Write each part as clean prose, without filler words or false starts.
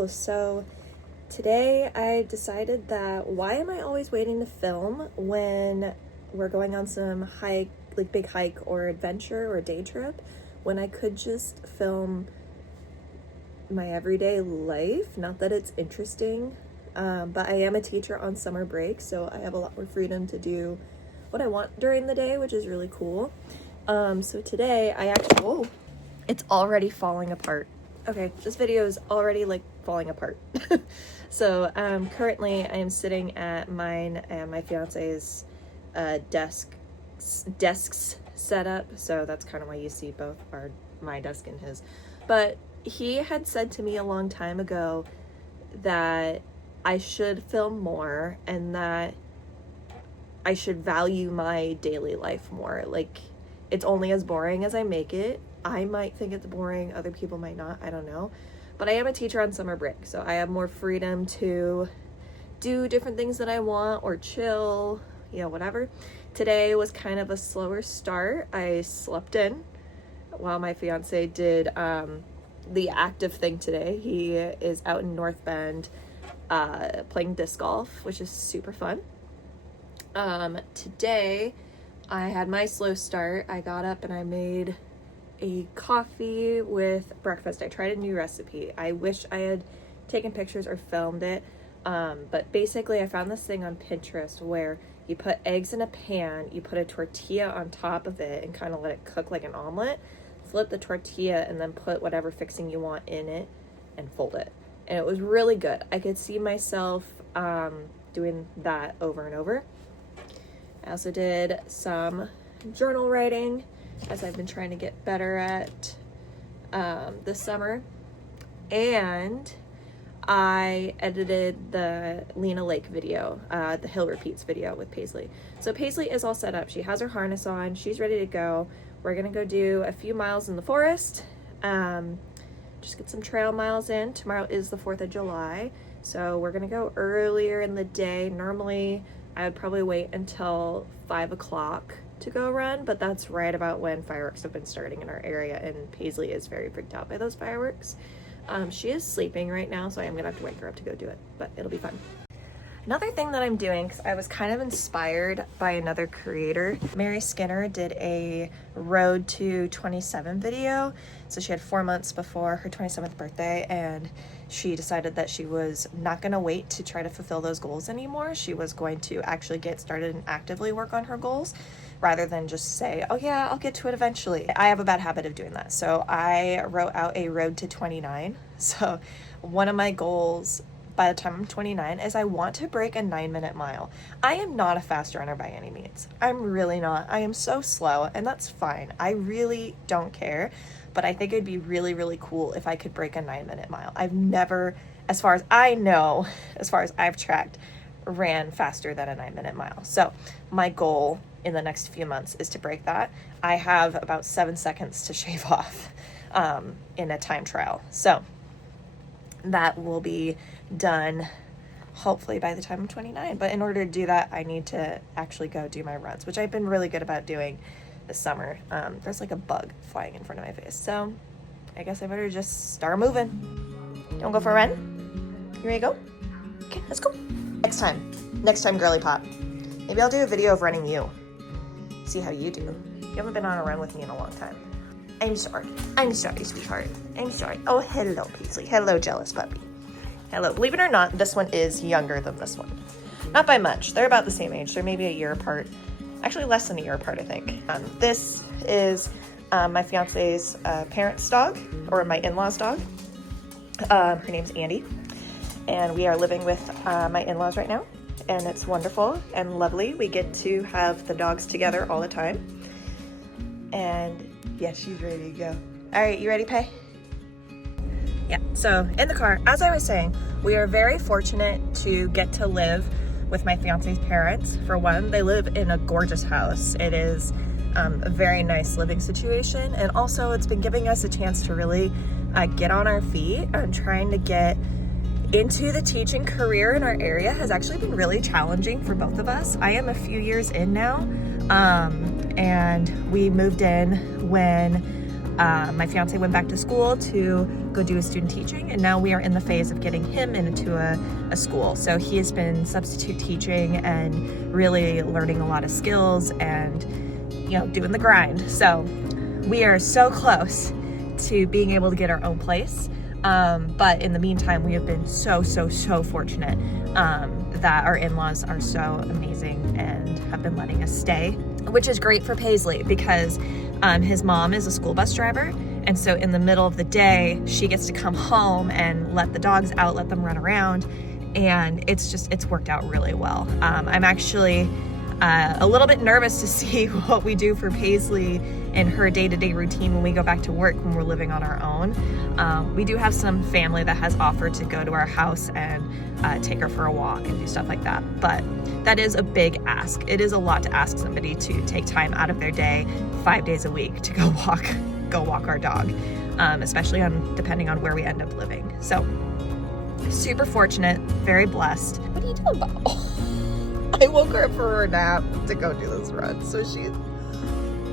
Hello. So today I decided that why am I always waiting to film when we're going on some big hike or adventure or day trip, when I could just film my everyday life. Not that it's interesting, but I am a teacher on summer break, so I have a lot more freedom to do what I want during the day, which is really cool. So today it's already falling apart. Okay, this video is already falling apart. So currently I am sitting at mine and my fiance's desks set up, so that's kind of why you see both my desk and his. But he had said to me a long time ago that I should film more and that I should value my daily life more. It's only as boring as I make it. I might think it's boring, other people might not, I don't know. But I am a teacher on summer break, so I have more freedom to do different things that I want or chill, whatever. Today was kind of a slower start. I slept in while my fiance did the active thing today. He is out in North Bend playing disc golf, which is super fun. Today I had my slow start. I got up and I made a coffee with breakfast. I tried a new recipe. I wish I had taken pictures or filmed it, but basically I found this thing on Pinterest where you put eggs in a pan, you put a tortilla on top of it and kind of let it cook like an omelet, flip the tortilla and then put whatever fixing you want in it and fold it. And it was really good. I could see myself doing that over and over. I also did some journal writing, as I've been trying to get better at this summer. And I edited the Lena Lake video, the Hill Repeats video with Paisley. So Paisley is all set up. She has her harness on. She's ready to go. We're going to go do a few miles in the forest. Just get some trail miles in. Tomorrow is the 4th of July. So we're going to go earlier in the day. Normally, I would probably wait until 5 o'clock to go run, but that's right about when fireworks have been starting in our area, and Paisley is very freaked out by those fireworks. She is sleeping right now, so I am gonna have to wake her up to go do it, but it'll be fun. Another thing that I'm doing, because I was kind of inspired by another creator, Mary Skinner did a Road to 27 video. So she had 4 months before her 27th birthday, and she decided that she was not going to wait to try to fulfill those goals anymore. She was going to actually get started and actively work on her goals, rather than just say, oh yeah, I'll get to it eventually. I have a bad habit of doing that. So I wrote out a Road to 29. So one of my goals by the time I'm 29 is I want to break a 9-minute mile. I am not a fast runner by any means. I'm really not. I am so slow, and that's fine. I really don't care, but I think it'd be really, really cool if I could break a 9-minute mile. I've never, as far as I know, as far as I've tracked, ran faster than a 9-minute mile. So my goal in the next few months is to break that. I have about 7 seconds to shave off in a time trial. So that will be done hopefully by the time I'm 29. But in order to do that, I need to actually go do my runs, which I've been really good about doing this summer. There's like a bug flying in front of my face, so I guess I better just start moving. You wanna go for a run? You ready to go? Okay, let's go. Next time, girly pop. Maybe I'll do a video of running you. See how you do. You haven't been on a run with me in a long time. I'm sorry, sweetheart. I'm sorry. Oh, hello, Paisley. Hello, jealous puppy. Hello. Believe it or not, this one is younger than this one. Not by much. They're about the same age. They're maybe a year apart. Actually, less than a year apart, I think. This is my fiance's parents' dog, or my in-laws' dog. Her name's Andy. And we are living with my in-laws right now. And it's wonderful and lovely. We get to have the dogs together all the time. And yeah, she's ready to go. All right, you ready, Pay? Yeah, so in the car, as I was saying, we are very fortunate to get to live with my fiance's parents. For one, they live in a gorgeous house. It is a very nice living situation. And also it's been giving us a chance to really get on our feet. And trying to get into the teaching career in our area has actually been really challenging for both of us. I am a few years in now, and we moved in when my fiance went back to school to go do his student teaching, and now we are in the phase of getting him into a school. So he has been substitute teaching and really learning a lot of skills and, you know, doing the grind. So we are so close to being able to get our own place. But in the meantime, we have been so fortunate that our in-laws are so amazing and have been letting us stay, which is great for Paisley because his mom is a school bus driver. And so in the middle of the day, she gets to come home and let the dogs out, let them run around. And it's worked out really well. I'm actually a little bit nervous to see what we do for Paisley in her day-to-day routine when we go back to work when we're living on our own. We do have some family that has offered to go to our house and take her for a walk and do stuff like that. But that is a big ask. It is a lot to ask somebody to take time out of their day 5 days a week to go walk our dog, especially depending on where we end up living. So super fortunate, very blessed. What are you doing, Bob? I woke her up for her nap to go do this run. So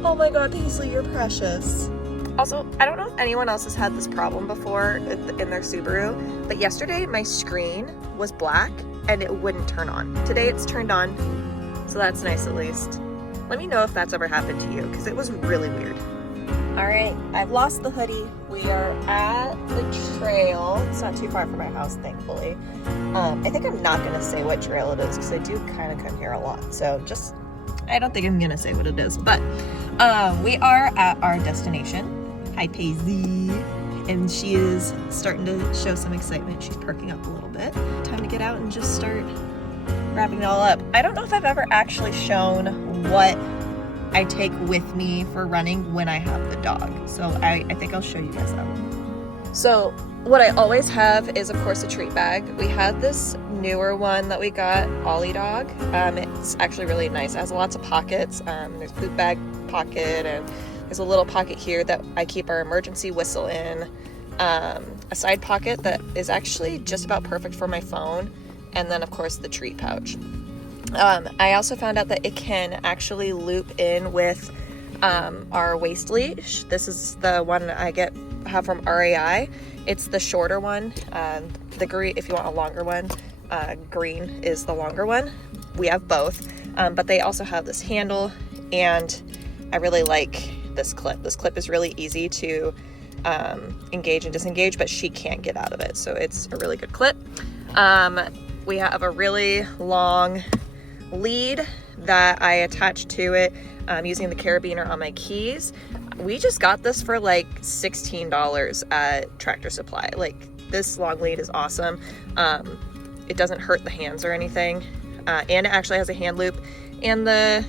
oh my God, Paisley, you're precious. Also, I don't know if anyone else has had this problem before in their Subaru, but yesterday my screen was black and it wouldn't turn on. Today it's turned on, so that's nice at least. Let me know if that's ever happened to you, because it was really weird. All right, I've lost the hoodie. We are at the trail. It's not too far from my house, thankfully. I think I'm not gonna say what trail it is because I do kind of come here a lot. So I don't think I'm gonna say what it is, but we are at our destination. Hi, Paisley. And she is starting to show some excitement. She's perking up a little bit. Time to get out and just start wrapping it all up. I don't know if I've ever actually shown what I take with me for running when I have the dog. So I think I'll show you guys that. So what I always have is, of course, a treat bag. We had this newer one that we got, Ollie Dog. It's actually really nice. It has lots of pockets. There's poop bag pocket, and there's a little pocket here that I keep our emergency whistle in. A side pocket that is actually just about perfect for my phone. And then, of course, the treat pouch. I also found out that it can actually loop in with our waist leash. This is the one I have from REI. It's the shorter one. The green, if you want a longer one, green is the longer one. We have both, but they also have this handle, and I really like this clip. This clip is really easy to engage and disengage, but she can't get out of it, so it's a really good clip. We have a really long lead that I attach to it using the carabiner on my keys. We just got this for like $16 at Tractor Supply. Like, this long lead is awesome. It doesn't hurt the hands or anything, and it actually has a hand loop, and the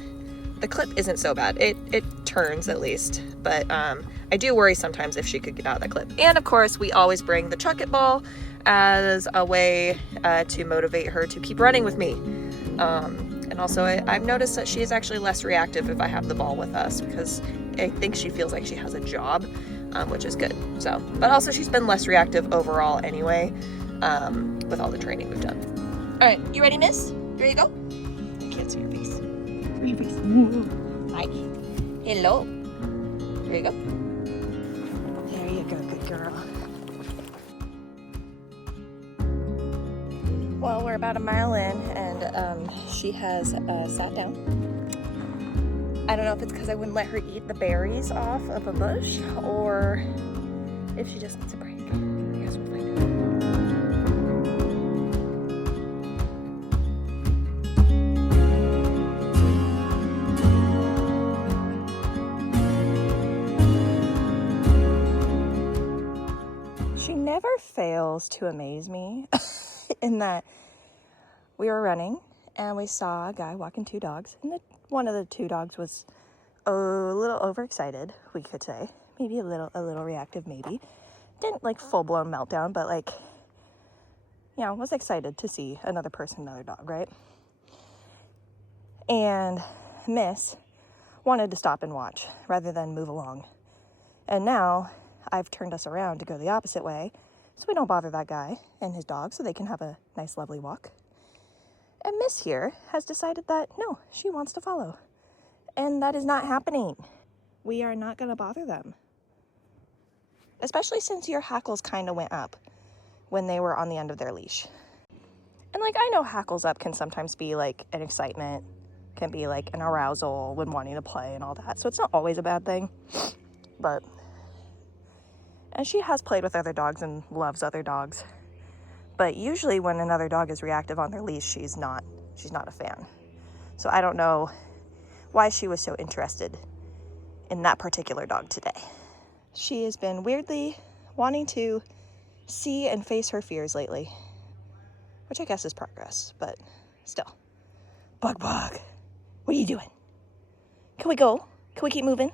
clip isn't so bad. It turns at least, but I do worry sometimes if she could get out of that clip. And of course, we always bring the Chuck It ball as a way to motivate her to keep running with me. And also, I've noticed that she is actually less reactive if I have the ball with us, because I think she feels like she has a job, which is good. So, but also she's been less reactive overall anyway, with all the training we've done. All right, you ready, miss? Here you go. I can't see your face. See your face. Hi. Hello. There you go. There you go, good girl. Well, we're about a mile in, and she has sat down. I don't know if it's because I wouldn't let her eat the berries off of a bush, or if she just needs a break. I guess we'll find out. She never fails to amaze me. In that we were running and we saw a guy walking two dogs, and one of the two dogs was a little overexcited, we could say, maybe a little reactive, maybe didn't like full-blown meltdown, but like, you know, was excited to see another person, another dog, right? And Miss wanted to stop and watch rather than move along, and now I've turned us around to go the opposite way, so we don't bother that guy and his dog, so they can have a nice, lovely walk. And Miss here has decided that, no, she wants to follow. And that is not happening. We are not going to bother them. especially since your hackles kind of went up when they were on the end of their leash. And like, I know hackles up can sometimes be like an excitement, can be like an arousal when wanting to play and all that. So it's not always a bad thing, but, and she has played with other dogs and loves other dogs. But usually when another dog is reactive on their leash, she's not a fan. So I don't know why she was so interested in that particular dog today. She has been weirdly wanting to see and face her fears lately, which I guess is progress, but still. Bug, what are you doing? Can we go? Can we keep moving?